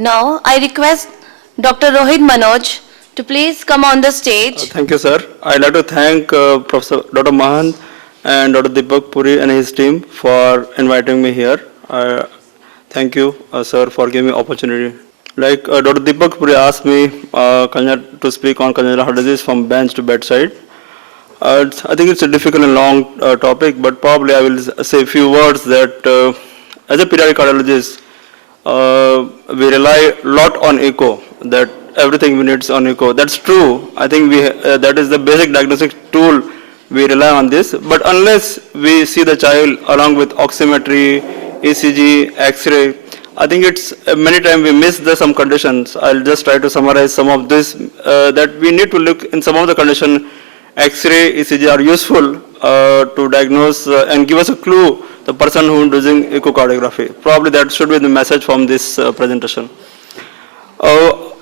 Now, I request Dr. Rohit Manoj to please come on the stage. Thank you, sir. I'd like to thank Professor Dr. Mahan and Dr. Deepak Puri and his team for inviting me here. Thank you, sir, for giving me opportunity. Like Dr. Deepak Puri asked me to speak on congenital heart disease from bench to bedside. I think it's a difficult and long topic, but probably I will say a few words that as a pediatric cardiologist, we rely a lot on echo, that everything we need is on echo. That's true. I think that is the basic diagnostic tool. We rely on this. But unless we see the child along with oximetry, ECG, X-ray, I think it's many times we miss some conditions. I'll just try to summarize some of this, that we need to look in some of the conditions. X-ray, ECG are useful to diagnose and give us a clue the person who is doing echocardiography. Probably that should be the message from this presentation.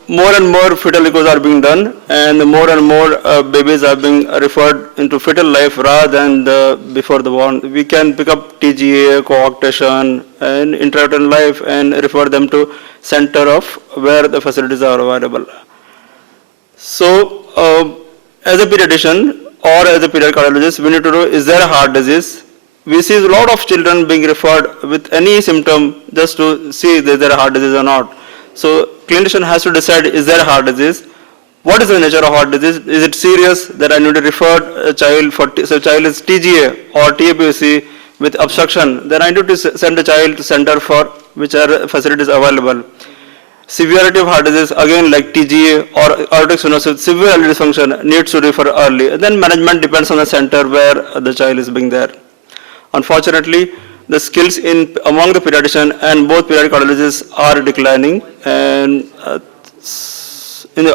More and more fetal echoes are being done, and more and more babies are being referred into fetal life rather than before the born. We can pick up TGA, coarctation, and intrauterine life and refer them to center of where the facilities are available. So, as a pediatrician or as a pediatric cardiologist, we need to know, is there a heart disease? We see a lot of children being referred with any symptom just to see is there a heart disease or not. So clinician has to decide, is there a heart disease? What is the nature of heart disease? Is it serious that I need to refer a child for, so child is TGA or TAPC with obstruction, then I need to send the child to center for which are facilities available. Severity of heart disease, again like TGA or aortic stenosis, severe early dysfunction needs to refer early. And then management depends on the center where the child is being there. Unfortunately, the skills among the pediatrician and both pediatric cardiologists are declining. And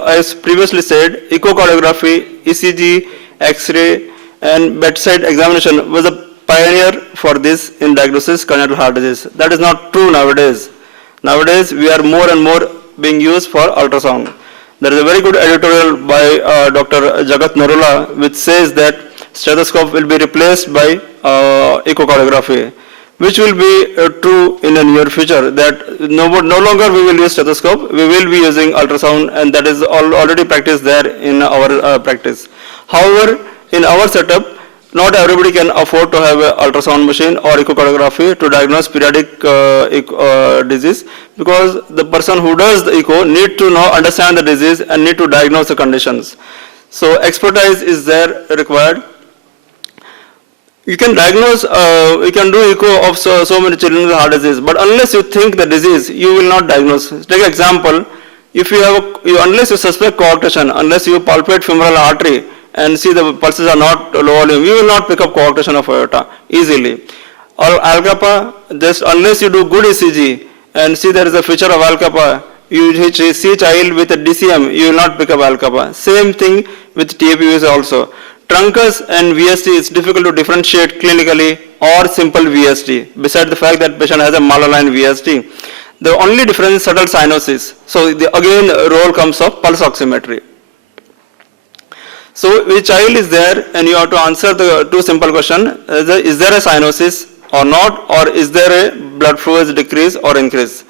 as previously said, echocardiography, ECG, X-ray, and bedside examination was a pioneer for this in diagnosis congenital heart disease. That is not true nowadays. Nowadays, we are more and more being used for ultrasound. There is a very good editorial by Dr. Jagat Narula which says that stethoscope will be replaced by echocardiography, which will be true in the near future, that no longer we will use stethoscope, we will be using ultrasound, and that is already practiced there in our practice. However, in our setup, not everybody can afford to have an ultrasound machine or echocardiography to diagnose pediatric disease, because the person who does the echo need to understand the disease and need to diagnose the conditions. So expertise is there required. You can diagnose, you can do echo of so many children with heart disease, but unless you think the disease, you will not diagnose. Take example, if you have, unless you suspect coarctation, unless you palpate femoral artery and see the pulses are not low volume, you will not pick up coarctation of aorta easily. Or Al-Kappa, just unless you do good ECG and see there is a feature of Al-Kappa, you see child with a DCM, you will not pick up Al-Kappa. Same thing with TAPUS also. Truncus and VST is difficult to differentiate clinically or simple VST, besides the fact that patient has a malaligned VST. The only difference is subtle cyanosis. So again, role comes of pulse oximetry. So the child is there and you have to answer the two simple questions. Is there a cyanosis or not, or is there a blood flow is decrease or increase?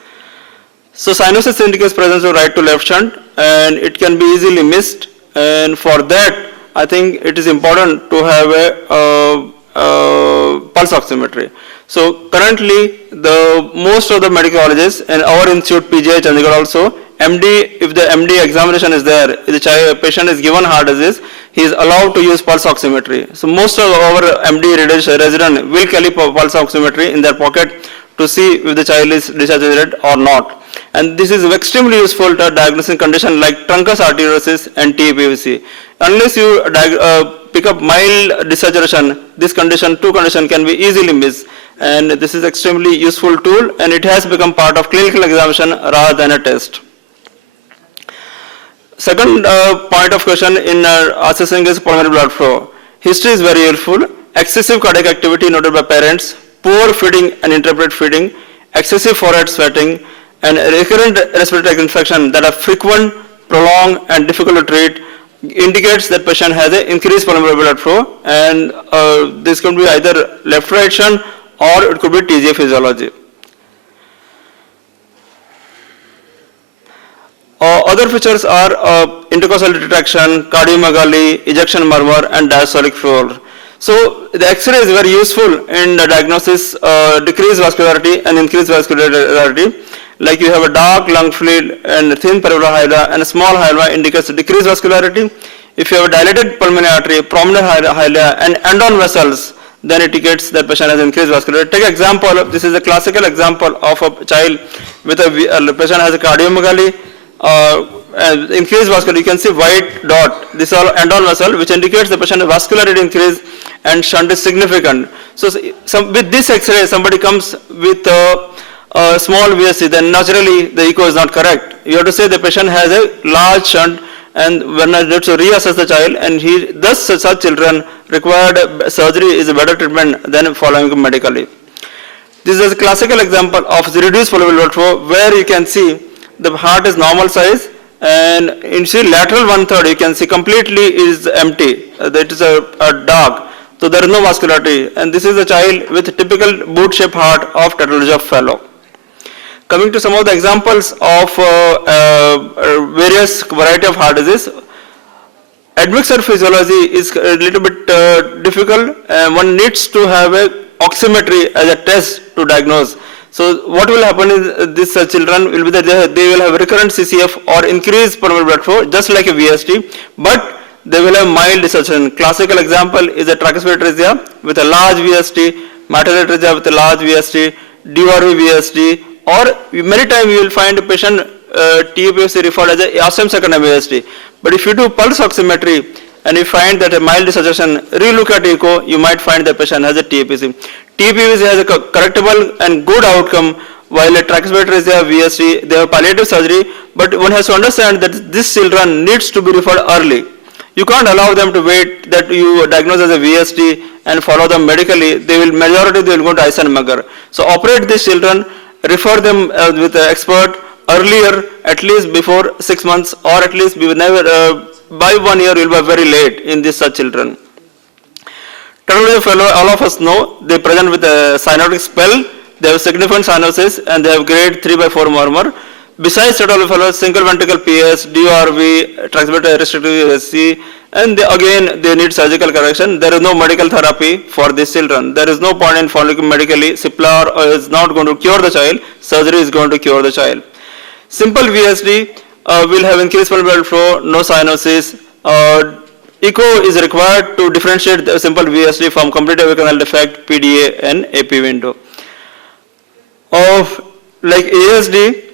So cyanosis indicates presence of right to left shunt, and it can be easily missed, and for that I think it is important to have a pulse oximetry. So currently most of the medical colleges and our institute PCI Chandigarh also, MD, if the MD examination is there, if the patient is given heart disease, he is allowed to use pulse oximetry. So most of our MD resident will carry pulse oximetry in their pocket to see if the child is desaturated or not. And this is extremely useful to diagnosing conditions like truncus arteriosus and TAPVC. Unless you pick up mild desaturation, this condition, two conditions can be easily missed. And this is extremely useful tool, and it has become part of clinical examination rather than a test. Second point of question in assessing is pulmonary blood flow. History is very helpful. Excessive cardiac activity noted by parents, poor feeding and intermittent feeding, excessive forehead sweating, and recurrent respiratory infection that are frequent, prolonged, and difficult to treat indicates that patient has an increased pulmonary blood flow, and this can be either left-right shunt or it could be TGA physiology. Other features are intercostal retraction, cardiomegaly, ejection murmur, and diastolic floor. So the X-ray is very useful in the diagnosis, decreased vascularity and increased vascularity. Like you have a dark lung fluid and thin peripheral hyla, and a small hyla indicates decreased vascularity. If you have a dilated pulmonary artery, prominent hyla, and end-on vessels, then it indicates that patient has increased vascularity. Take example, this is a classical example of a child with a patient has a cardiomegaly, increased vascularity. You can see white dot. This is all end-on vessel, which indicates the patient vascularity increase and shunt is significant. So with this X-ray, somebody comes with a small VSC, then naturally the echo is not correct. You have to say the patient has a large shunt, and when I need to reassess the child, and thus such children required surgery is a better treatment than following medically. This is a classical example of the reduced pulmonary blood flow, where you can see the heart is normal size, and in see lateral 1/3 you can see completely is empty. That is a dark. So there is no vascularity, and this is a child with typical boot-shaped heart of tetralogy of Fallot. Coming to some of the examples of various variety of heart disease, admixture physiology is a little bit difficult. One needs to have a oximetry as a test to diagnose. So what will happen is these children will be that they will have recurrent CCF or increased pulmonary blood flow, just like a VST, but they will have mild dissociation. Classical example is a tricuspid atresia with a large VST, mitral atresia with a large VST, DRV VST, or many times you will find a patient TUPFC referred as a ASM second VST. But if you do pulse oximetry and you find that a mild dissociation, relook at echo, you might find the patient has a TPC. TPC has a correctable and good outcome, while a tricuspid atresia VST, they have palliative surgery, but one has to understand that this children needs to be referred early. You can't allow them to wait that you diagnose as a VST and follow them medically. Majority they will go to Eisenmenger. So operate these children, refer them with an expert earlier, at least before 6 months, or at least by 1 year you will be very late in these such children. Tetralogy fellow, all of us know, they present with a cyanotic spell, they have significant cyanosis, and they have grade 3/4 murmur. Besides tetralogy fellow, single ventricle PS, DRV, tricuspid restrictive SC, and they need surgical correction. There is no medical therapy for these children. There is no point in following medically. CPLAR is not going to cure the child. Surgery is going to cure the child. Simple VSD will have increased pulmonary blood flow, no cyanosis. Echo is required to differentiate the simple VSD from complete avicanal defect, PDA, and AP window. Like ASD,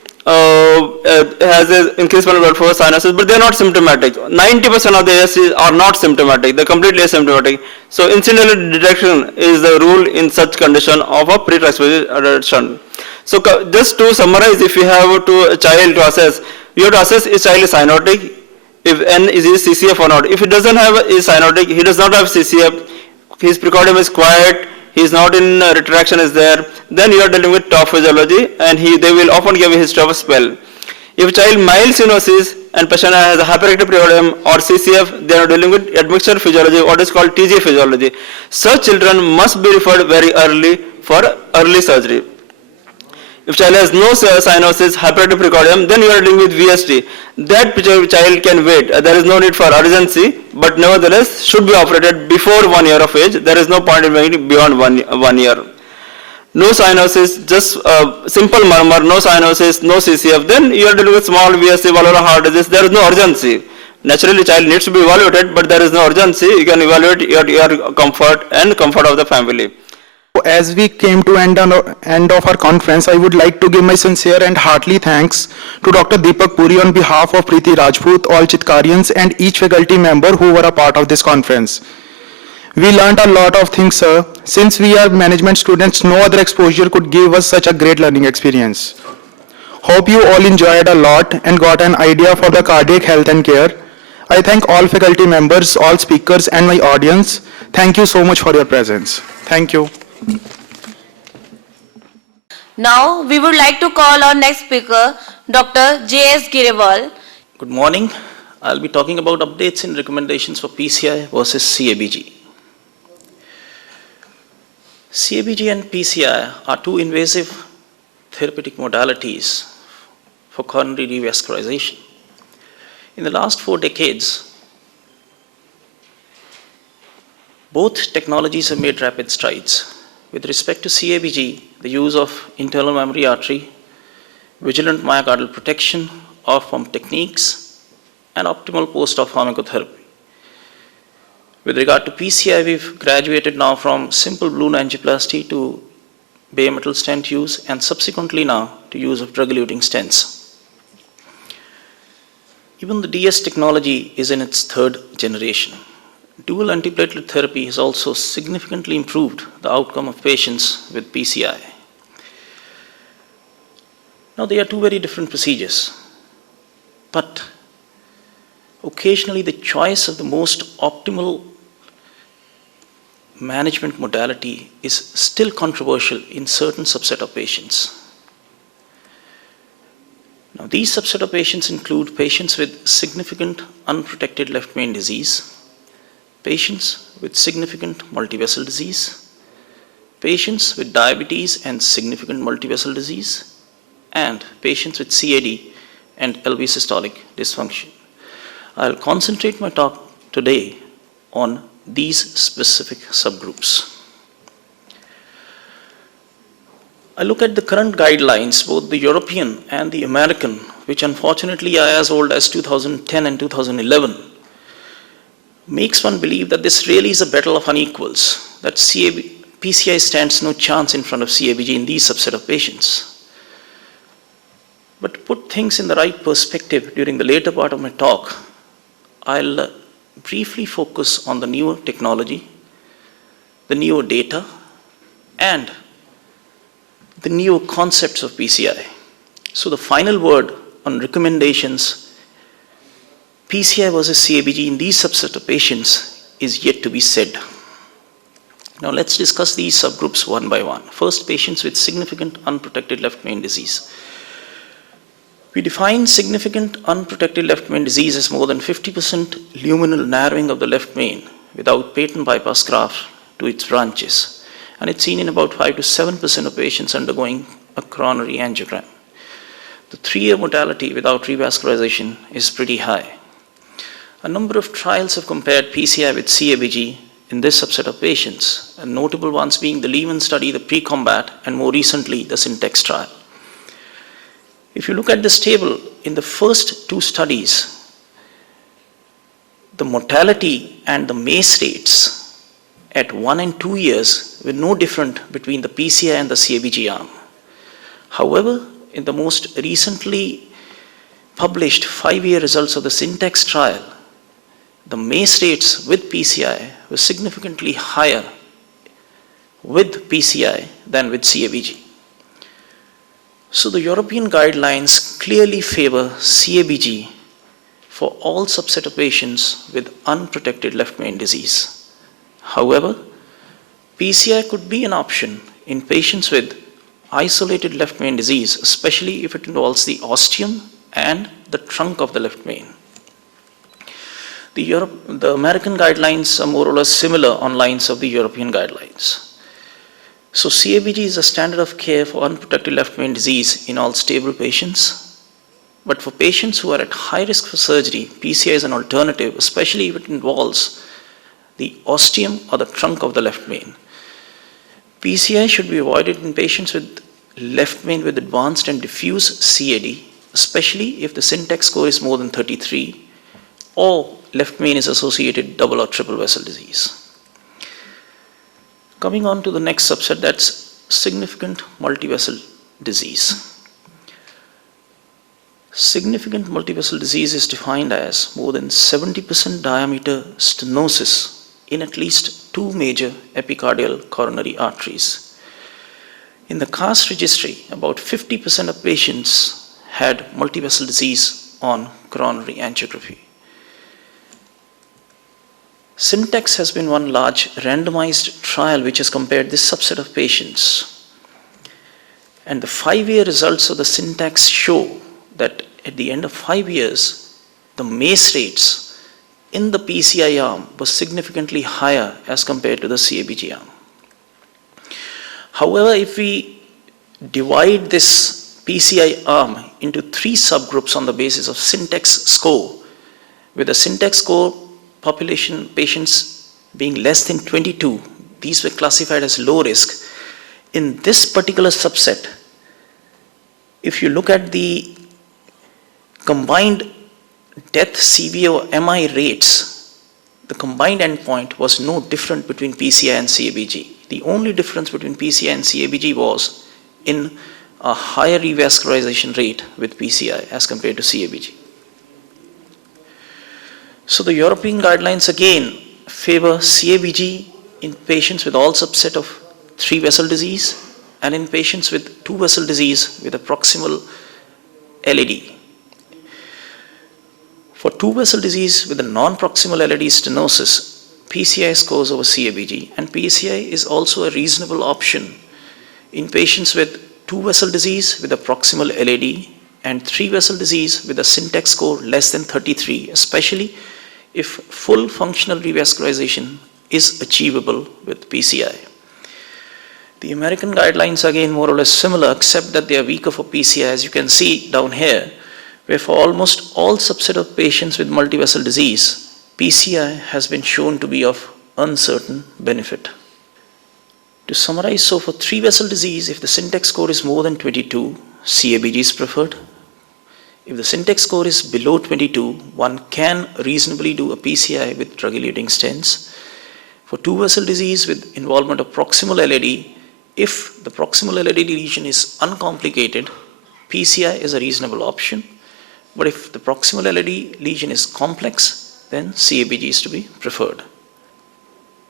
has an increased pulmonary blood flow, cyanosis, but they are not symptomatic. 90% of the ASCs are not symptomatic, they are completely asymptomatic. So incidental detection is the rule in such condition of a pre-tricuspid shunt. So just to summarize, if you have a child to assess, you have to assess if child is cyanotic, if N is CCF or not. If he doesn't have is cyanotic, he does not have CCF, his precordium is quiet, he is not in retraction is there, then you are dealing with top physiology, and they will often give a history of a spell. If child mild cyanosis and patient has a hyperactive precordium or CCF, they are dealing with admixture physiology, what is called TG physiology. Such children must be referred very early for early surgery. If child has no cyanosis, hyperactive precordium, then you are dealing with VST. That child can wait. There is no need for urgency, but nevertheless should be operated before 1 year of age. There is no point in waiting beyond one year. No cyanosis, just simple murmur, no cyanosis, no CCF, then you are dealing with small VSC, valvular heart disease. There is no urgency. Naturally, child needs to be evaluated, but there is no urgency. You can evaluate your comfort and comfort of the family. As we came to end of our conference, I would like to give my sincere and heartily thanks to Dr. Deepak Puri on behalf of Preeti Rajput, all Chitkarians, and each faculty member who were a part of this conference. We learned a lot of things, sir. Since we are management students, no other exposure could give us such a great learning experience. Hope you all enjoyed a lot and got an idea for the cardiac health and care. I thank all faculty members, all speakers, and my audience. Thank you so much for your presence. Thank you. Now we would like to call our next speaker, Dr. J.S. Grewal. Good morning. I'll be talking about updates and recommendations for PCI versus CABG. CABG and PCI are two invasive therapeutic modalities for coronary revascularization. In the last 4 decades, both technologies have made rapid strides. With respect to CABG, the use of internal mammary artery, vigilant myocardial protection, off-pump techniques, and optimal post-op pharmacotherapy. With regard to PCI, we've graduated now from simple balloon angioplasty to bare metal stent use, and subsequently now to use of drug-eluting stents. Even the DS technology is in its 3rd generation. Dual antiplatelet therapy has also significantly improved the outcome of patients with PCI. Now, they are two very different procedures, but occasionally the choice of the most optimal management modality is still controversial in certain subset of patients. Now, these subset of patients include patients with significant unprotected left main disease, patients with significant multivessel disease, patients with diabetes and significant multivessel disease, and patients with CAD and LV systolic dysfunction. I'll concentrate my talk today on these specific subgroups. I look at the current guidelines, both the European and the American, which unfortunately are as old as 2010 and 2011, makes one believe that this really is a battle of unequals, that PCI stands no chance in front of CABG in these subset of patients. But to put things in the right perspective during the later part of my talk, I'll briefly focus on the newer technology, the newer data, and the newer concepts of PCI. So the final word on recommendations, PCI versus CABG in these subset of patients is yet to be said. Now let's discuss these subgroups one by one. First, patients with significant unprotected left main disease. We define significant unprotected left main disease as more than 50% luminal narrowing of the left main without patent bypass graft to its branches. And it's seen in about 5 to 7% of patients undergoing a coronary angiogram. The 3-year mortality without revascularization is pretty high. A number of trials have compared PCI with CABG in this subset of patients, and notable ones being the Lehman study, the pre-combat, and more recently the Syntex trial. If you look at this table, in the first 2 studies, the mortality and the MACE rates at 1 and 2 years were no different between the PCI and the CABG arm. However, in the most recently published 5-year results of the Syntex trial, the MACE rates with PCI were significantly higher with PCI than with CABG. So the European guidelines clearly favor CABG for all subset of patients with unprotected left main disease. However, PCI could be an option in patients with isolated left main disease, especially if it involves the ostium and the trunk of the left main. The American guidelines are more or less similar on lines of the European guidelines. So CABG is a standard of care for unprotected left main disease in all stable patients. But for patients who are at high risk for surgery, PCI is an alternative, especially if it involves the ostium or the trunk of the left main. PCI should be avoided in patients with left main with advanced and diffuse CAD, especially if the Syntex score is more than 33 or left main is associated double or triple vessel disease. Coming on to the next subset, that's significant multivessel disease. Significant multivessel disease is defined as more than 70% diameter stenosis in at least 2 major epicardial coronary arteries. In the CAST registry, about 50% of patients had multivessel disease on coronary angiography. Syntex has been one large randomized trial which has compared this subset of patients. And the 5-year results of the Syntex show that at the end of 5 years, the MACE rates in the PCI arm was significantly higher as compared to the CABG arm. However, if we divide this PCI arm into 3 subgroups on the basis of Syntex score, with the syntax score population patients being less than 22, these were classified as low risk. In this particular subset, if you look at the combined death, CV or MI rates, the combined endpoint was no different between PCI and CABG. The only difference between PCI and CABG was in a higher revascularization rate with PCI as compared to CABG. So the European guidelines again favor CABG in patients with all subset of 3 vessel disease and in patients with 2 vessel disease with a proximal LAD. For 2 vessel disease with a non-proximal LAD stenosis, PCI scores over CABG, and PCI is also a reasonable option in patients with 2 vessel disease with a proximal LAD and 3 vessel disease with a syntax score less than 33, especially if full functional revascularization is achievable with PCI. The American guidelines are again more or less similar, except that they are weaker for PCI, as you can see down here, where for almost all subset of patients with multivessel disease, PCI has been shown to be of uncertain benefit. To summarize, so for 3 vessel disease, if the syntax score is more than 22, CABG is preferred. If the syntax score is below 22, one can reasonably do a PCI with drug-eluting stents. For 2 vessel disease with involvement of proximal LAD, if the proximal LAD lesion is uncomplicated, PCI is a reasonable option. But if the proximal LAD lesion is complex, then CABG is to be preferred.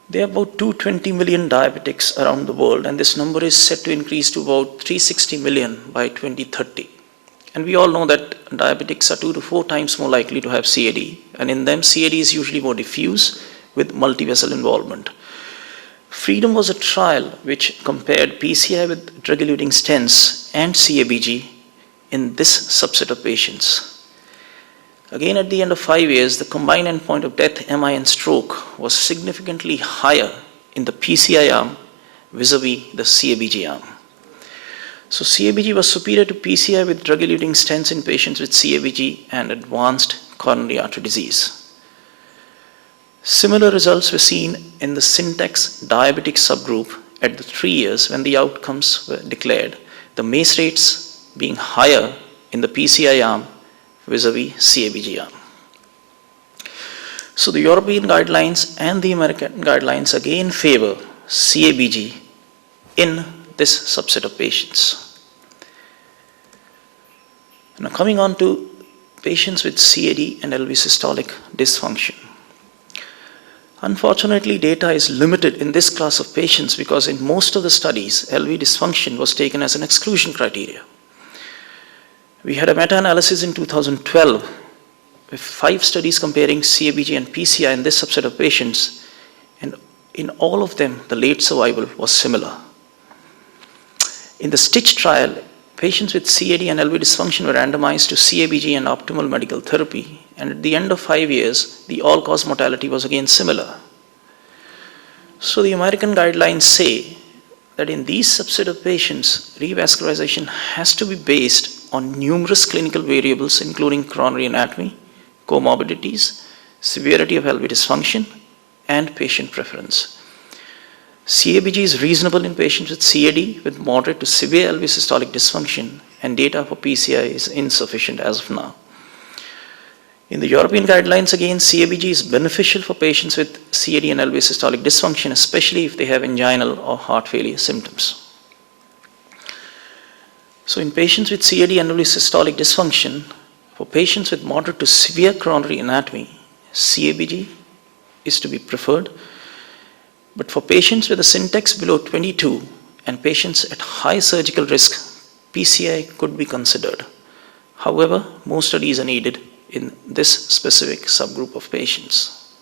There are about 220 million diabetics around the world, and this number is set to increase to about 360 million by 2030. And we all know that diabetics are 2 to 4 times more likely to have CAD, and in them CAD is usually more diffuse with multivessel involvement. Freedom was a trial which compared PCI with drug-eluting stents and CABG in this subset of patients. Again, at the end of 5 years, the combined endpoint of death, MI, and stroke was significantly higher in the PCI arm vis-a-vis the CABG arm. So CABG was superior to PCI with drug-eluting stents in patients with CABG and advanced coronary artery disease. Similar results were seen in the syntax diabetic subgroup at the 3 years when the outcomes were declared, the MACE rates being higher in the PCI arm vis-a-vis CABG arm. So the European guidelines and the American guidelines again favor CABG in this subset of patients. Now coming on to patients with CAD and LV systolic dysfunction. Unfortunately, data is limited in this class of patients because in most of the studies, LV dysfunction was taken as an exclusion criteria. We had a meta-analysis in 2012 with 5 studies comparing CABG and PCI in this subset of patients, and in all of them, the late survival was similar. In the STITCH trial, patients with CAD and LV dysfunction were randomized to CABG and optimal medical therapy, and at the end of 5 years, the all-cause mortality was again similar. So the American guidelines say that in these subset of patients, revascularization has to be based on numerous clinical variables, including coronary anatomy, comorbidities, severity of LV dysfunction, and patient preference. CABG is reasonable in patients with CAD with moderate to severe LV systolic dysfunction, and data for PCI is insufficient as of now. In the European guidelines, again, CABG is beneficial for patients with CAD and LV systolic dysfunction, especially if they have inguinal or heart failure symptoms. So in patients with CAD and LV systolic dysfunction, for patients with moderate to severe coronary anatomy, CABG is to be preferred. But for patients with a syntax below 22 and patients at high surgical risk, PCI could be considered. However, more studies are needed in this specific subgroup of patients.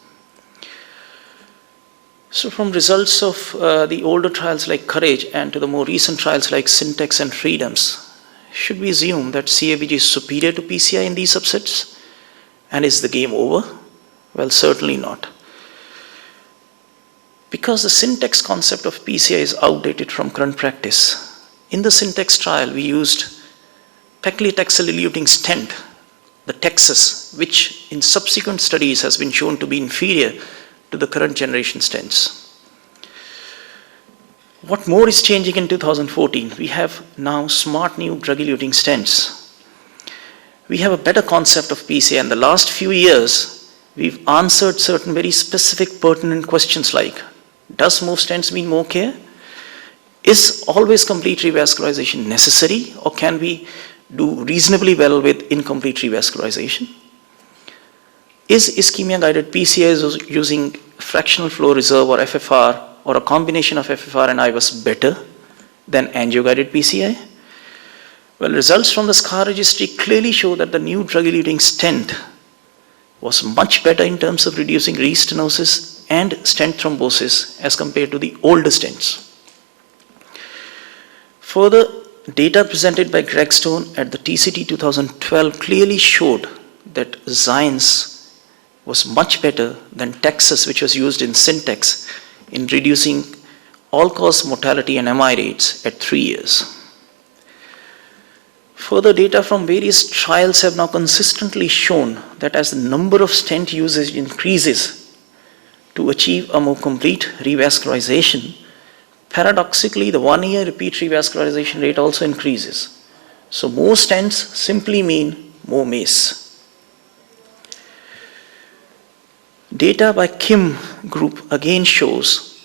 So from results of the older trials like COURAGE and to the more recent trials like SYNTAX and FREEDOMS, should we assume that CABG is superior to PCI in these subsets? And is the game over? Well, certainly not. Because the syntax concept of PCI is outdated from current practice, in the syntax trial we used paclitaxel-eluting stent the Texas, which in subsequent studies has been shown to be inferior to the current generation stents. What more is changing in 2014? We have now smart new drug-eluting stents. We have a better concept of PCI. In the last few years, we've answered certain very specific pertinent questions like, does more stents mean more care? Is always complete revascularization necessary, or can we do reasonably well with incomplete revascularization? Is ischemia-guided PCI using fractional flow reserve or FFR or a combination of FFR and IVUS better than angio-guided PCI? Well, results from the SCAR registry clearly show that the new drug-eluting stent was much better in terms of reducing restenosis and stent thrombosis as compared to the older stents. Further, data presented by Greg Stone at the TCT 2012 clearly showed that Xience was much better than Texas, which was used in Syntex, in reducing all-cause mortality and MI rates at 3 years. Further data from various trials have now consistently shown that as the number of stent usage increases to achieve a more complete revascularization, paradoxically, the 1-year repeat revascularization rate also increases. So more stents simply mean more MACE. Data by Kim group again shows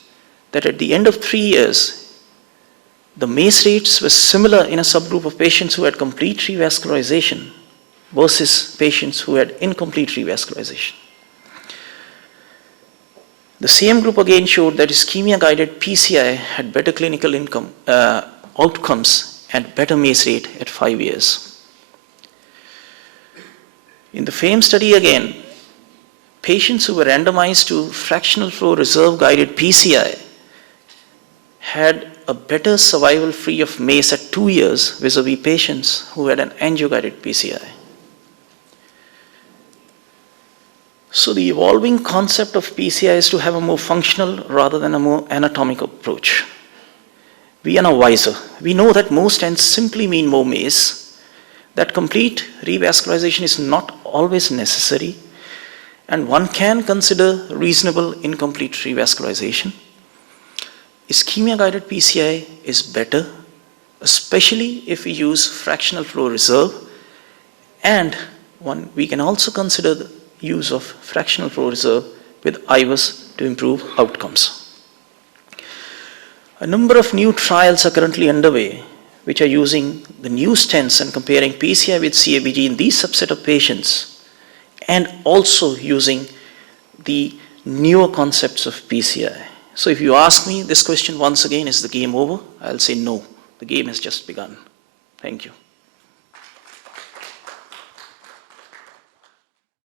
that at the end of 3 years, the MACE rates were similar in a subgroup of patients who had complete revascularization versus patients who had incomplete revascularization. The same group again showed that ischemia-guided PCI had better clinical outcomes and better MACE rate at 5 years. In the FAME study again, patients who were randomized to fractional flow reserve-guided PCI had a better survival free of MACE at 2 years vis-a-vis patients who had an angio-guided PCI. So the evolving concept of PCI is to have a more functional rather than a more anatomic approach. We are now wiser. We know that more stents simply mean more MACE, that complete revascularization is not always necessary, and one can consider reasonable incomplete revascularization. Ischemia-guided PCI is better, especially if we use fractional flow reserve, and we can also consider the use of fractional flow reserve with IVUS to improve outcomes. A number of new trials are currently underway which are using the new stents and comparing PCI with CABG in these subset of patients, and also using the newer concepts of PCI. So if you ask me this question once again, is the game over? I'll say no, the game has just begun. Thank you.